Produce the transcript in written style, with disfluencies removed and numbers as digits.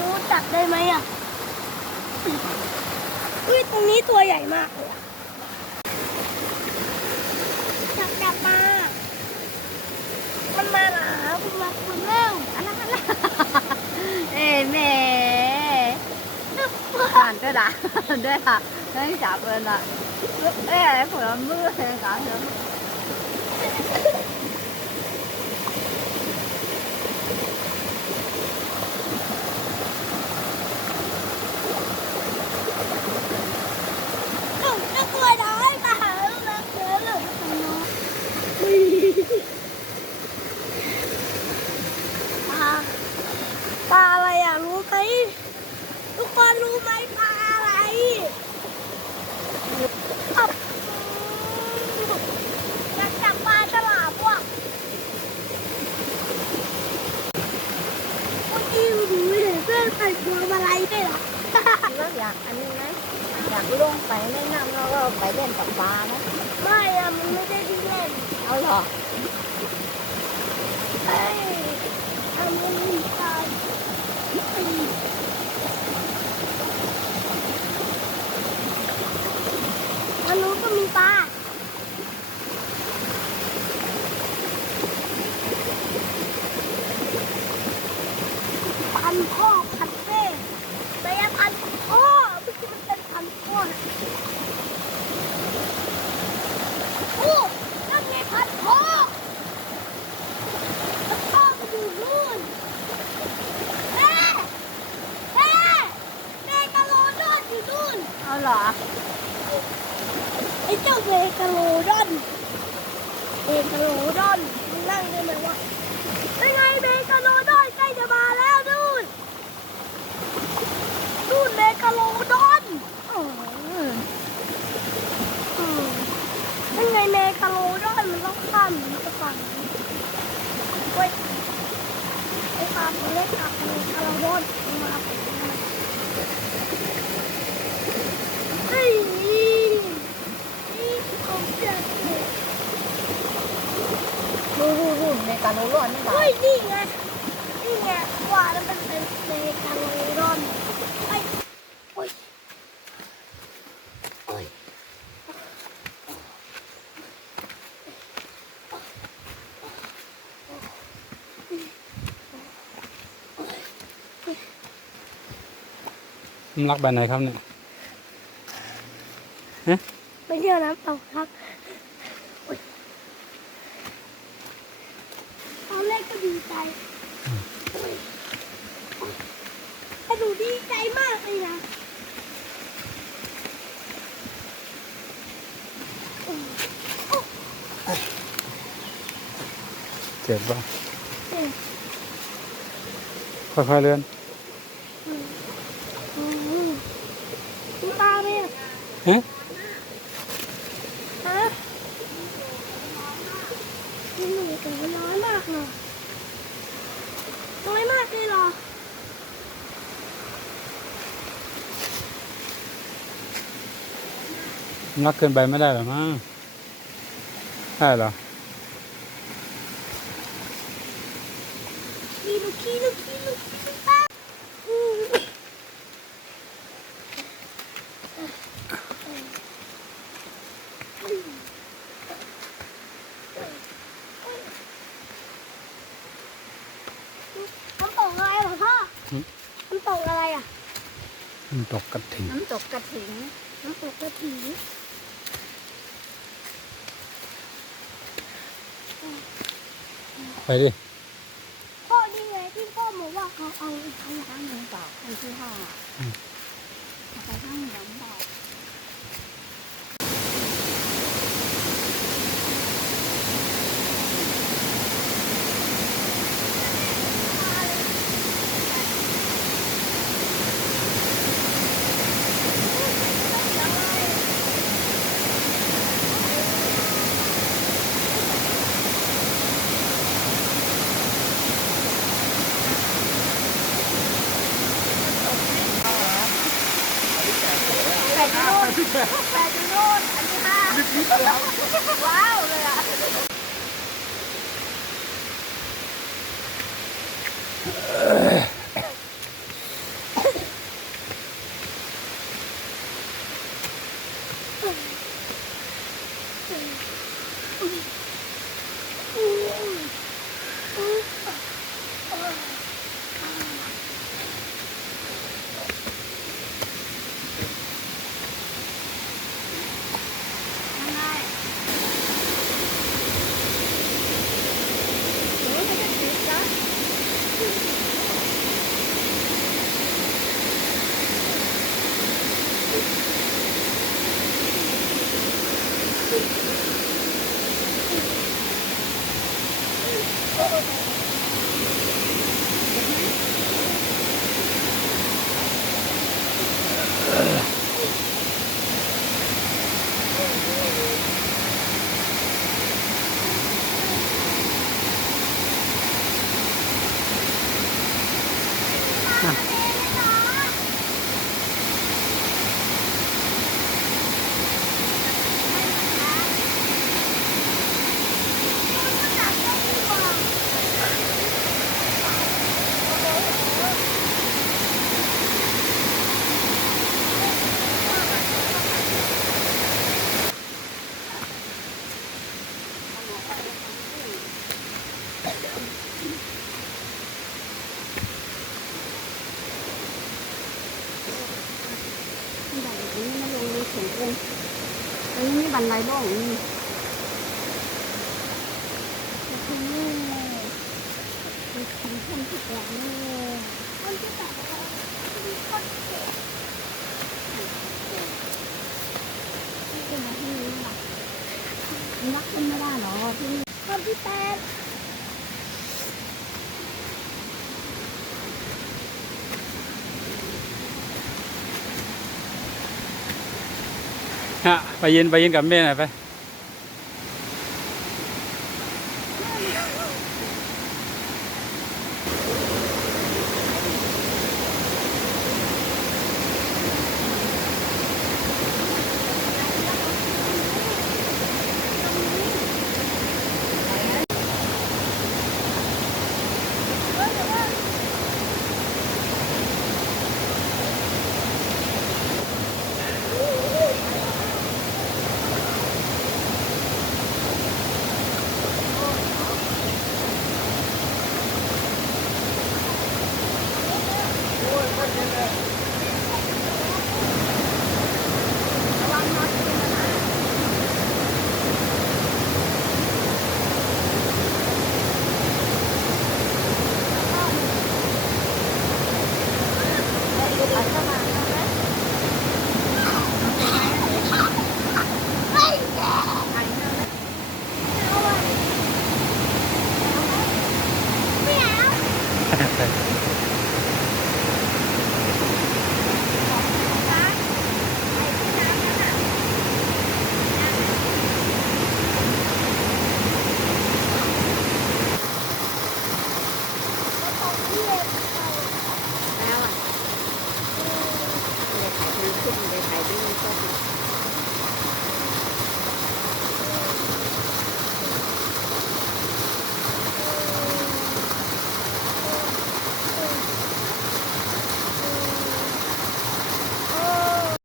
รู้จับได้ไหมอ่ะอุ้ยตรงนี้ตัวใหญ่มากเลยจับมามันมาหาคุณมาคุณเร็วอันนั้นเอ้แม่ผ่านด้วยล่ะด้วยล่ะนั่งจับเลยล่ะเอ้ผลมือเลยค่ะเนาะตัวน้อยมาหาเราเจอเลยปลาอะไรอ่ะรู้ไหมทุกคนรู้ไหมปลาอะไรอยากจับปลาฉลามว่ะเมื่อกี้ดูเห็นเพื่อนใส่ตัวอะไรด้วยเหรอแล้วอยากอันนี้ไหมอยากลงไปแนะนำเราไปเล่นกับปลาไหมไม่อะมันไม่ได้ที่เล่นเอาหรอเอ้ยทำมันมีปลาอันนู้นก็มีปลาพันพ่อพันแม่ไม่ใช่พันพ่อเมื่อกี้มันเป็นพันพ่อนะโอ้นั่นไงพันพ่อพันพ่อมันอยู่นู่นแม่แม่แม่กะโลดอนอยู่นู่นเอาหรอไอ้เจ้าเมกะโลดอนมันนั่งได้ไหมวะเป็นไงเมกะโลดอนใกล้จะมาแล้วนู่นเมกะโลดอนเป็นไงเมกะโลดอนมันต้องข้ามหนีไปฝั่งนี้เว้ยไอ้ปลาตัวเล็กกับเมกะโลดอนมาเฮ้ยนี่ของเจ็บเลยรูในการรู้ร้อนนี่หรอเฮ้ยนี่ไงว่าแล้วมันเป็นเมกะโลดอนไอ้โอ้ยโอ้ยรักแบบไหนครับเนี่ยไปเที่ยวน้ำตกครับตอนแรกก็ดีใจแต่หนูดีใจมากเลยนะเจ็บป่ะค่อยๆเลื่อนคุณตาเนี่ยฮะนี่หนูตัวน้อยมากเลยน้อยมากเลยเหรอรักเกินไปไม่ได้หรอมั้งได้เหรอขี้ลูกตาน้ำตกอะไรเหรอพ่อน้ำตกอะไรอ่ะน้ำตกกระถิ่นน้ำตกกระถิ่นไปดิพ่อนี่ไงที่พ่อบอกว่าเขาเอาขยะ ข้างหนึ่งเปล่าข้างที่ห้าไปข้างเหนือเปล่าแต่ดูโน่นอันที่ห้าว้าวเลยอ่ะ องตรงนี้มีบันไดบ้องนี่ คนที่แปดนี่คนที่แปดมีคนเก่งเป็นแบบนี้หรอ นักขึ้นไม่ได้หรอที่นี่ คนที่แปด ฮะไปยืนกับแม่หน่อยไป